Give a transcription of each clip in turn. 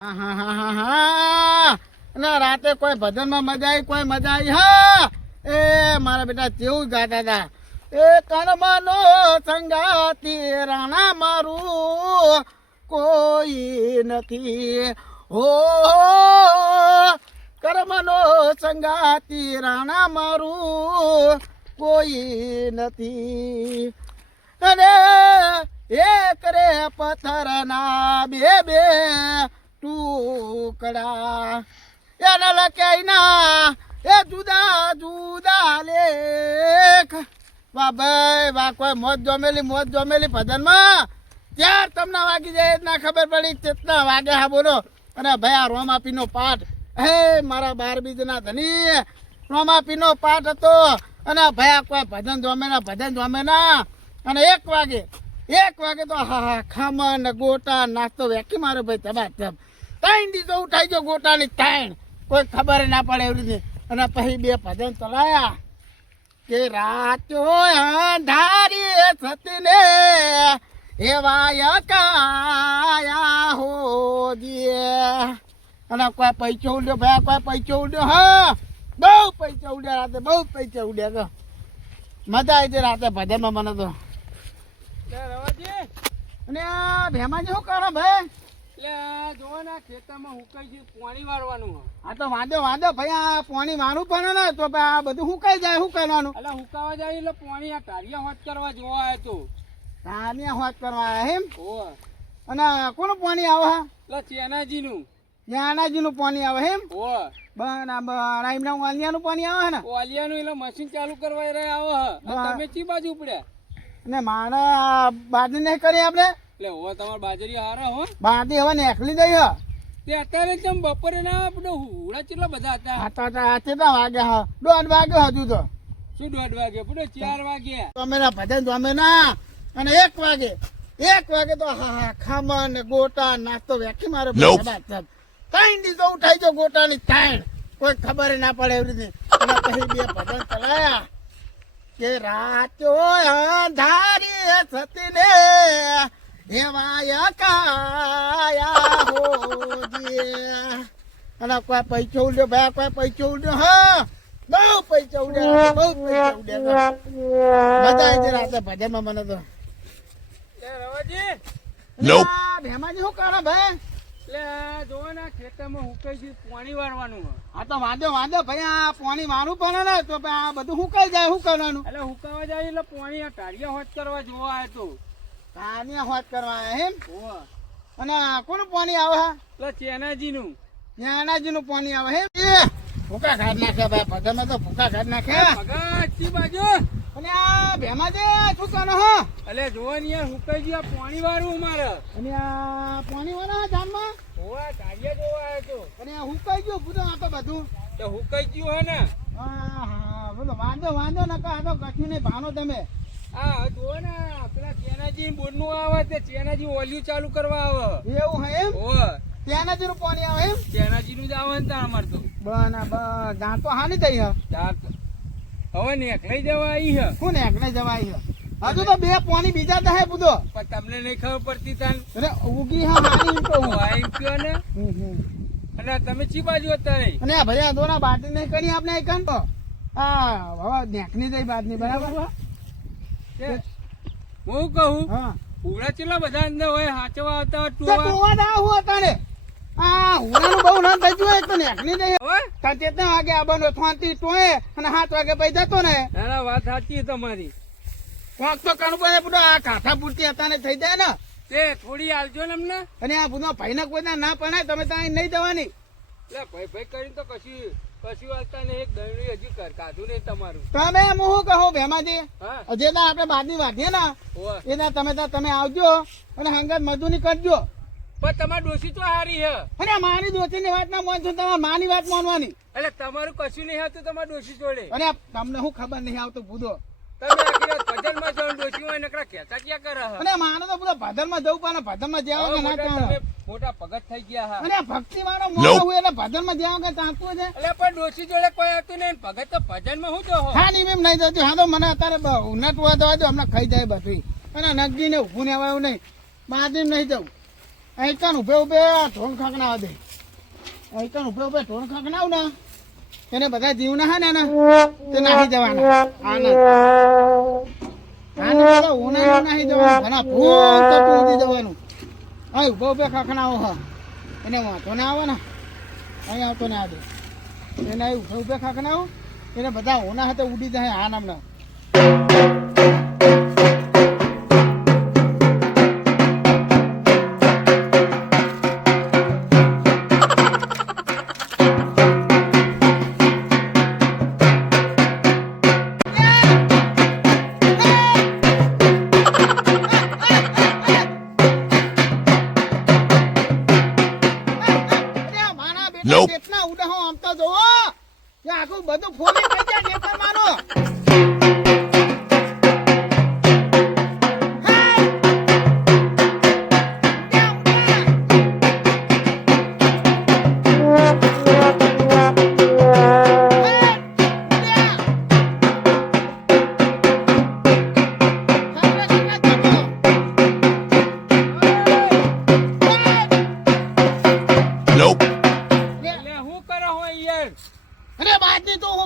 હા હા હા હા હા અને રાતે કોઈ ભજનમાં મજા આવી કોઈ મજા આવી હા એ મારા બેટા કેવું ગાતા હતા એ કણમનો સંગાતી રાણા મારું કોઈ નથી હો કર્મનો સંગાતી રાણા મારું કોઈ નથી અને એક રે પથ્થરના બે બે ટુકડા એના લખાઈના એ જુદા જુદા લેખ વાહ ભાઈ વાહ કોઈ મોજ જોમેલી ભજનમાં ત્યાર તમને વાગી જાય ના ખબર પડી કેટલા વાગે હા બોલો અને ભાઈ આ રોમાપીનો પાઠ હે મારા 12 બીજના ધની રોમાપીનો પાઠ હતો અને ભાઈ કોઈ ભજન જોમે ના અને 1 વાગે તો હા હા ખામણ ગોટા નાસ્તો વેકી મારો ભાઈ તબાતબ 3 દીધો ઉઠાઈ ગયો ગોટાની 3 કોઈ ખબર ના પડે એવી રીતે અને પછી 2 ભજન ચલાયા કે રાતો અંધારી સતીને એવા કાયા હોજીએ અને કોઈ પૈસો ઉડ્યો ભાઈ કોઈ પૈસો ઉડ્યો હા બહુ પૈસા ઉડ્યા રાતે બહુ પૈસા ઉડ્યા મજા આવી હતી રાતે ભજનમાં મને તો અને આ ભેમાજી શું કરો ભાઈ એટલે જો ને ખેતરમાં હુકાઈ છે પાણી વાળવાનું. હા તો વાંધો ભાઈ આ પાણી મારું પણ ને તો આ બધું હુકાઈ જાય શું કરવાનું એટલે હુકાવા જાય એટલે પાણી આ ટારિયા હોટ કરવા જોવા આવ્યો તો તાનિયા હોત કરવા આવ્યા એમ ઓહ અને કોનું પાણી આવે હા એટલે ચેનાજીનું યાનાજીનું પાણી આવે એમ ઓહ બરાબર એમના વાલિયાનું પાણી આવે ને ઓલિયાનું એટલે મશીન ચાલુ કરવા રહ્યા આવે તમે ચી બાજુ ઉપડ્યા ને મારા બાજરી નહીં કરી આપણે એટલે હવે તમારે બાજરી હારા હો બાજરી હવે નેકલી ગઈ હે તે અત્યારે ચમ બપોરે ના આપણે હુડા કેટલા બધા હતા હા કેટલા વાગે હા 1:30 વાગે હજુ તો શું 1:30 વાગે પૂરે 4 વાગ્યા તમે ભજન તમે ના અને 1 વાગે તો હા હા ખામણ ને ગોટા નાસ્તો વેકી મારે 3 દીધો ઉઠાઈ ગયો ગોટાની 3 કોઈ ખબર ના પડે એવી રીતે અને પછી 2 ભજન ચલાયા કે રાતો અંધારી સતીને એવા કાયા હોજીએ અને કોઈ પૈસો ઉડ્યો ભાઈ કોઈ પૈસો ઉડ્યો હા બહુ પૈસા ઉડ્યા મજા આવી હતી રાતે ભજનમાં મને તો રવાજી ભેમાજી શું કરો ભાઈ એટલે જો ને ખેતરમાં હુકાઈ છે પાણી વાળવાનું. હા તો વાંધો ભાઈ આ પાણી મારું પણ ને તો આ બધું હુકાઈ જાય શું કરવાનું એટલે હુકાવા જાય એટલે પાણી આ ટારિયા હોટ કરવા જોવા આવ્યો તો તાનિયા હોત કરવા એમ ઓહ અને કોનું પાણી આવે હા એટલે ચેનાજીનું યાનાજીનું પાણી આવે એમ એ ભૂકા ઘાટ નાખે ભાઈ ભજનમાં તો ભૂકા ઘાટ નાખે ભગત ચી બાજુ અને આ ભેમાજી શું કરો હો એટલે જોવા ને યાર હુકાઈ ગયું આ પાણી વાળું અમારે અને આ પાણી વાળા જાનમાં ઓવા ટારિયા જોવા આવ્યો તો અને આ હુકાઈ ગયું પૂછો આ તો બધું તો હુકાઈ ગયું હે ને હા હા બોલો વાંધો નકા આ તો કઠી ને ભાનો તમે આ જો ને પેલા ચેનાજી બોરનું આવે તે ચેનાજી ઓલિયું ચાલુ કરવા આવે એવું હે એમ ઓહ ત્યાંના પાણી આવે એમ ચેનાજીનું જ આવે ને અમાર તો બરાબર દાંત તો હાની થઈ હે હવે નેકલાઈ જવા આવી હે કોણ એકને જવાય હે હજુ તો 2 પાણી બીજા તો હે બુધો પણ તમને નહીં ખબર પડતી તાન અરે ઉગી હા મારી એમ કહું આઈ ગયો ને અને તમે ચી બાજુ અત્યારે અને આ ભૈયા દોના બાટી નહીં કરી આપણે એકન તો હા હવે નેકની જઈ બાદ ની બરાબર હું કહું હા ઉડા ચેલા બધા અંદર હોય હાચવા આવતા તો ટોવા ટોવા ના હું તારે આ હુણાનું બહુ ના થઈ ગયું તો નેકની જઈ હવે તા કેટલા વાગે આવવાનો 3 ટોએ અને 7 વાગે પઈ જતો ને ના વાત સાચી તમારી કોક તો કણું પડે બધું આ કાંઠા પૂરતી હતા ને થઈ જાય ને તે થોડી આલજો ને અમને અને આ બધો ભાઈને કોઈ ના પડાય તમે ત્યાં નહીં જવાની એટલે ભાઈ કરીને તો કશું હાલતા ને એક દરડી હજી કાઢું નહીં તમારું તમે હું કહો ભેમાજી હા જેના આપણે બાદની વાંધીએ ને હોવે. એના તમે આવજો અને હંગાત મજૂરી કરજો પણ તમારી ડોસી તો હારી હે અને મારી દોસ્તીની વાત ના માનશો તમારે માની વાત માનવાની એટલે તમારું કશું નહીં હતું તમારી ડોસી જોડે અને તમને હું ખબર નહીં આવતું બુધો તમે આખી રાત ભજનમાં જાઓ ડોસી હોય નકરા ખેંચા ક્યાં કરે હે? અને માનો તો બધા ભજનમાં જવું પણ ભજનમાં જ્યાં હવે ના મોટા ચાલે તમે મોટા ભગત થઈ ગયા હા અને ભક્તિ વાળો મોણો હોય એટલે ભજનમાં જ્યાં કે ચાલતું છે એટલે પણ ડોસી જોડે કોઈ આવતું નહીં ભગત તો ભજનમાં હું જો હા નહીં એમ નહીં જતું હા તો મને અત્યારે ઉન્નત દો હમણાં ખાઈ જાય બધું અને નગદી ને ઊભું ને આવાયું નહીં બાજરી નહીં જવું અહીં કાન ઉભે ઉભે ઢોણ ખાકનાવા દે. અહીં કાન ઉભે ઉભે ઢોણ ખાકનાવ ને એને બધા જીવના હે ને તે નાહી જવાના. આને બધા ઓના નાહી જવાનું. ઘણા ભૂલ કરતું ઉડી જવાનું. અહીં ઉભે ઉભે ખાખનાવો હા એને વાંધો ના આવે ને. અહીં આવતો ને આ દે એને અહીં ઉભે ઉભે ખાખનાવો એને બધા ઓના હાથે ઉડી જાય. આ નામના કેટલા ઉડા હો આમ તો જોવો કે આખું બધું ફોડી થઈ જાય ખેતર માનો.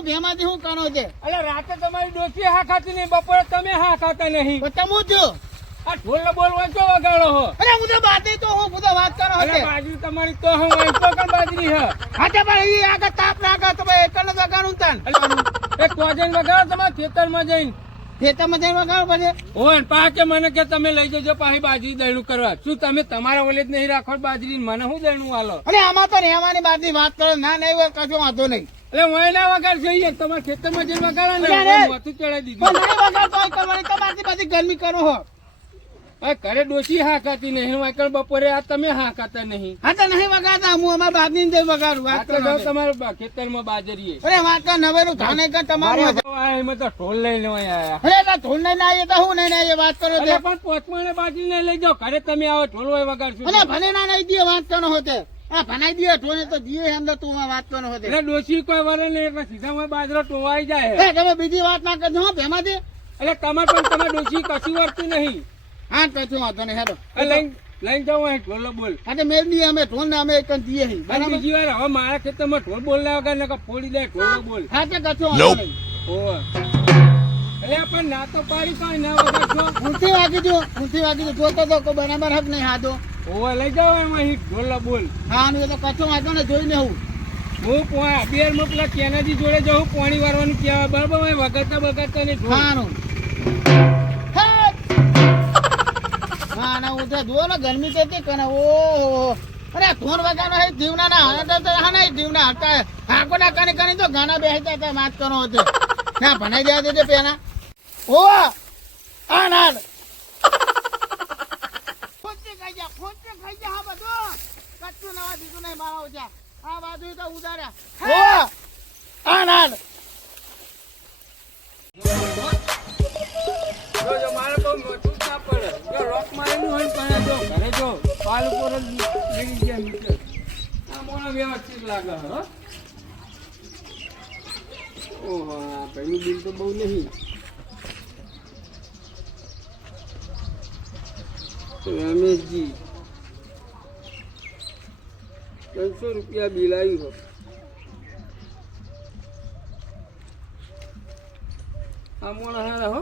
ભેમાંથી હું કાનો છે. અલે રાતે તમારી ડોશી હા ખાતી નહીં, બપોરે તમે હા ખાતા નહીં. હું છું આ ઢોલ બોલવા ચો વગાડો હો. અરે હું તો બાતી તો હું બધો વાત કરો અલે હતે. બાજરી તમારી તો હું વાંચતો કણ બાજરી હ. હાથે પણ ઈ આગળ તાપ નાખા તો ભાઈ એકલ વગાડું તાન. એક કોજન વગાડો તમારા ખેતરમાં જઈને. ખેતરમાં જઈને વગાડો પછી. ઓય પાકે મને કે તમે લઈ જજો પાછી બાજરી દયણું કરવા. શું તમે તમારા ઓલે જ નહીં રાખો બાજરી, મને શું દયણું આલો? અરે આમાં તો રહેવાની બાજરી વાત કરો ના નહીં હોય કશો વાંધો નહીં. એટલે હું એના વગાડ જોઈએ તમારા ખેતરમાં જઈને વગાડો ને મોતું ચડાવી દીધું. પણ નહીં વગાડતો હોય કરવાની તમારી બધી ગરમી કરો હો. હવે ઘરે ડોશી હા ખાતી નહીં, વાંકણ બપોરે આ તમે હા ખાતા નહીં. હા તો નહીં વગાડતા હું અમારા બાજરી જઈ વગાડું. વાત કરો તમારા ખેતરમાં બાજરી. અરે વાત કર નવેરું ધાને કર તમારું. એમાં તો ઢોલ લઈને આયા. અરે એટલે ઢોલ નહીં ના તો હું નહીં ના વાત કરો અરે પણ પોચમાને બાજરી નહીં લઈ જાઓ, ઘરે તમે આવો ઢોલ હોય વગાડશું. અને ભલે ના નહીં દે વાત કરો હોતે. આ ભનાઈ દે ઢોલે તો દીએ અંદર તું વાત કરો હોતે. એટલે ડોશી કોઈ વરે નહીં એટલે સીધા માં બાજરો ટોવાઈ જાય. એ તમે બીજી વાત ના કરજો હો ભેમાંથી. એટલે તમારે પણ તમારે ડોશી કશું વર્તું નહીં. હા પછી વાંધો નહીં હેડો લઈને જાઓ અહીં ઢોલો બોલ. હા મેળ દઈએ અમે ઢોલ ને અમે એક દીએ હી. અને બીજી વાર હવે મારા ખેતરમાં ઢોલ બોલ ના વગર નકર ફોડી દે ઢોલો બોલ. હા તે કશો વાંધો નહીં. ઓહ એટલે પણ ના તો પાડી કઈ ના વગાડશો. ઊંધી વાગી દો જોતો તો કોઈ બરાબર હક નહીં હાદો. ઓહ લઈ જાઓ એમ અહીં ઢોલો બોલ. હા એ તો કશો વાંધો ને જોઈને હું બિહારમાં પેલા કેનાજી જોડે જાઉં પાણી વારવાનું કહેવાય બરાબર વગાડતા નહીં ઢોલ. હાનું હા ના હું તો જુઓ ને ગરમી કેટલી કરે. ઓહો અરે ફોન વગાડો હે જીવના ના હતા હા નહીં જીવના હતા હાકો ના કરી તો ગાના બેસતા હતા વાત કરો હતો ના ભણાઈ જાય છે પેલા. ઓ આ ના ફોનથી ખાઈ જા હા બધું કચ્છું નવા દીધું નહીં મારા ઓછા આ બાજુ તો ઉદાર્યા. ઓ આ ના મારે બહુ મોટું ના પડે જો રોક મારેલું હોય પણ જો ઘરે જો પાલ ઉપર જ લઈ ગયા મીટર. આ મોણો વ્યવસ્થિત લાગે હો. ઓહો ભાઈનું બિલ તો બહુ નહીં. રમેશજી 300 રૂપિયા બિલ આવ્યું. આ મોણો હારા હો.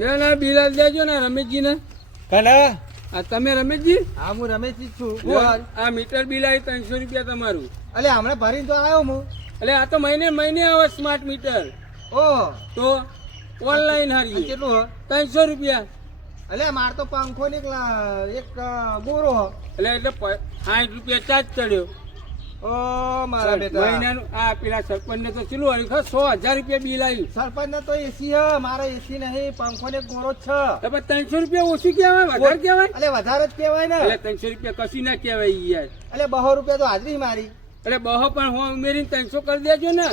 ના બિલાલ દેજો ને રમેશજી ને. આ તમે રમેશજી? હા હું રમેશજી છું. આ મીટર બિલ આવ્યું 300 રૂપિયા તમારું. અલે હમણાં ભરીને તો આવ્યો હું. એટલે આ તો મહિને આવે સ્માર્ટ મીટર. ઓહ તો ઓનલાઈન હારી કેટલું 300 રૂપિયા. અલે માર તો પંખો ને એક ગોરો એટલે 60 રૂપિયા ચાર્જ ચડ્યો. ઓ મારા બેટા મહિનાનું. આ પેલા સરપંચ ને તો ચેલું આવ્યું 100,000 રૂપિયા બિલ આવ્યું. સરપંચ ને તો એસી હ મારા એસી નહીં પંખો ને ગોરો છે. તો 300 રૂપિયા ઓછું કહેવાય વધારે કહેવાય? અલે વધારે જ કહેવાય ને. એટલે 300 રૂપિયા કશું ના કહેવાય યાર. અલે 200 રૂપિયા તો હાજરી મારી. એટલે બહો પણ હું ઉમેરીને 300 કરી દેજો ને.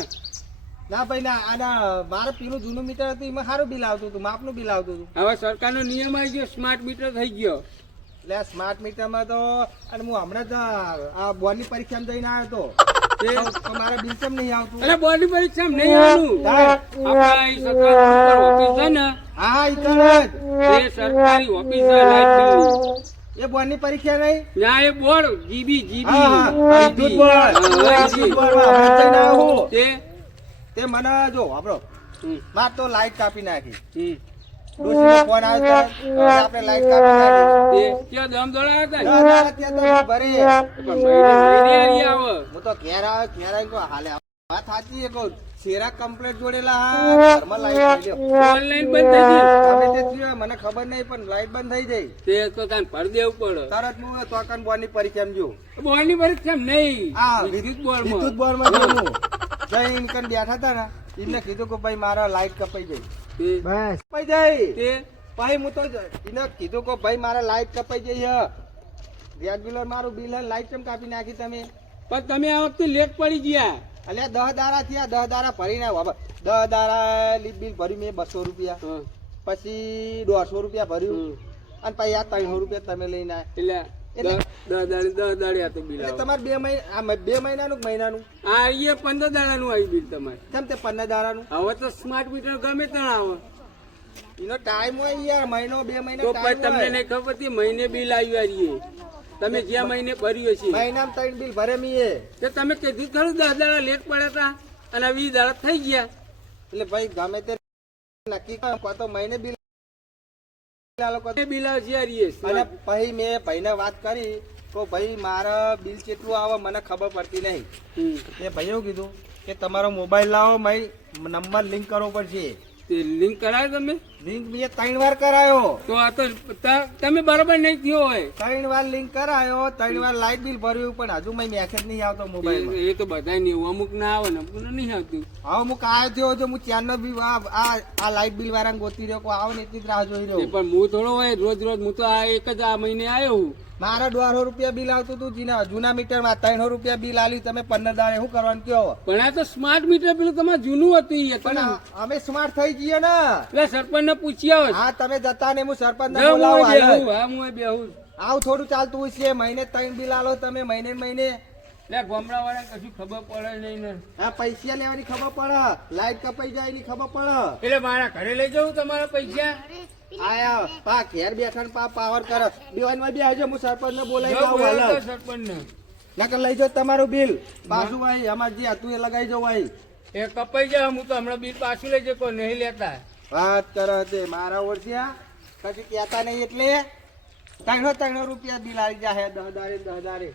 ના ભાઈ ના આના મારે પેલું જૂનું મીટર હતું એમાં સારું બિલ આવતું હતું માપનું બિલ આવતું હતું. હવે સરકારનો નિયમ આવી ગયો સ્માર્ટ મીટર થઈ ગયો. એટલે સ્માર્ટ મીટરમાં તો અને હું હમણાં જ આ બોર્ડની પરીક્ષામાં જઈને આવ્યો હતો મારા બિલ કેમ નહીં આવતું? અરે બોર્ડની પરીક્ષા નહીં આવવાનું. હા આપણા અહીં સરકાર ઓફિસ છે ને, હા ઈ તો જ. એ સરકારી ઓફિસ છે લાઇટ બિલની. એ બોર્ડની પરીક્ષા નહીં? ત્યાં એ બોર્ડ જીબી હા હા વિદ્યુત બોર્ડ. હા, વિદ્યુત બોર્ડમાં હમણાં જઈને આવ્યો હું. તે તે મને જો આપણો હમ, માર તો લાઈટ કાપી નાખી. હમ. ડોશીનો ફોન આવ્યો તરત આપણે લાઈટ કાપી નાખી. તે ક્યાં દમ દોડાયા હતા ને? ના, ના, ત્યાં તો ભરે. પણ મહિને હારી આવે. હું તો ઘેર આવીને કહું, હાલે વાત સાચી છે કહું. શેરા કમ્પ્લેટ જોડેલા હા, ઘરમાં લાઈટ થઈ ગયો. ઓનલાઈન બંધ થઈ ગઈ. ગમે તે થયું, મને ખબર નહીં પણ લાઈટ બંધ થઈ જાય. તે તો તાન ભર દેવું પડે. તરત હું તોકન બોર્ડની પરીક્ષામાં જોઉં. બોર્ડની પરીક્ષા નહીં. આ વિદ્યુત બોર્ડમાં. વિદ્યુત બોર્ડમાં જોઉં હું. જઈને કન બેઠા હતા ને, એમને કીધું કે ભાઈ મારા લાઈટ કપાઈ જાય. તે બસ કપાઈ જાય. તે ભાઈ હું તો એને કીધું કે ભાઈ મારા લાઈટ કપાઈ જાય. રેગ્યુલર મારું બિલ હે, લાઈટ કેમ કાપી નાખી તમે? પણ તમે આ વખતે લેટ પડી ગયા. અલ્યા 10 દાડા થયા, 10 દાડા ભરીને આવ્યો. 10 દાડા લીટ બિલ ભર્યું મેં 200 રૂપિયા, હા. પછી 150 રૂપિયા ભર્યું, હમ. અને પછી આ 300 રૂપિયા તમે લઈને આવ્યા. એટલે દસ દાડે આ તો બિલ એટલે આવે. તમારે 2 મહિના 2 મહિનાનું કે મહિનાનું? આ અહીંયા 15 દાડાનું આવ્યું બિલ તમારે. કેમ તે 15 દાડાનું? હવે તો સ્માર્ટ મીટર ગમે ત્યાં આવે. એનો ટાઈમ હોય યાર, મહિનો 2 મહિના તો પછી ટાઈમ તમને હોય. નહીં ખબર પડતી મહિને બિલ આવ્યું રહીએ. તમે જ્યાં મહિને ભર્યું છે મહિનામાં 3 બિલ ભરે મીએ. તે તમે કીધું ખરું 10 દાડા લેટ પડ્યા હતા અને 20 દાડા થઈ ગયા. એટલે ભાઈ ગમે તે નક્કી કરો, કાં તો મહિને બિલ આલો, કાં તો- બિલ આવશે રહીએ. અને પછી મેં ભાઈને વાત કરી તો ભાઈ મારા બિલ કેટલું આવે મને ખબર પડતી નહીં. એ ભાઈએ એવું કીધું કે તમારો મોબાઈલ લાવો, ભાઈ નંબર લિંક કરવો પડશે. તે લિંક કરાયો તમે? લિંક મેં 3 વાર કરાયો. તો આ તો તમે બરાબર નહીં થયો હોય. 3 વાર લિંક કરાયો, 3 વાર લાઇટ બિલ ભર્યું, પણ હજુ મેં મેસેજ નહીં આવતો મોબાઈલમાં. એ તો બધા નહીં, અમુક ના આવે ને અમુક નહીં આવતું. હવે હું કાયો થયો જો હું ચારનો બી આ લાઇટ બિલ વાળાને ગોતી રહ્યો, કોઈ આવે ને એટલી જ રાહ જોઈ એ રહ્યો. પણ હું થોડો હોય રોજ રોજ, હું તો આ એક જ આ મહિને આવ્યો હું. મારા 150 રૂપિયા બિલ આવતું હતું જૂના મીટરમાં, 300 રૂપિયા બિલ આલ્યું તમે 15 દાડે. શું કરવાનું કયો? પણ આ તો સ્માર્ટ મીટર પેલું તમારે જૂનું હતું ઈ. પણ અમે સ્માર્ટ થઈ જઈએ ને. એટલે સરપંચ ને પૂછી આવો. હા તમે જતા ને હું સરપંચ ને હું બોલાવું હાલ જ. બેહું. આવું થોડું ચાલતું છે. મહિને 3 બિલ આલો તમે, મહિને ને મહિને. એટલે ગામડા વાળા કશું ખબર પડે નહીં ને. હા પૈસા લેવાની ખબર પડે, લાઈટ કપાઈ જાય એની ખબર પડે. એટલે મારા ઘરે લઈ જાઉં તમારા પૈસા? આયા પા ઘેર બેઠા ને પા પાવર કરે. બેવાનમાં બે આવજો, હું સરપંચ ને બોલાવી લાવું હાલ જ. સરપંચ ને નકર લઈ જાઓ તમારું બિલ પાછું. ભાઈ અમાર જે હતું એ લગાઈ જાવ. ભાઈ એ કપાઈ જાય. હું તો હમણાં બિલ પાછું લઈ જકો નહીં લેતા. વાત કરે છે મારા ઓળખ્યા, કશું કહેતા નહીં. એટલે 300 રૂપિયા બિલ આવી જાય 10 દાડે 10 દાડે.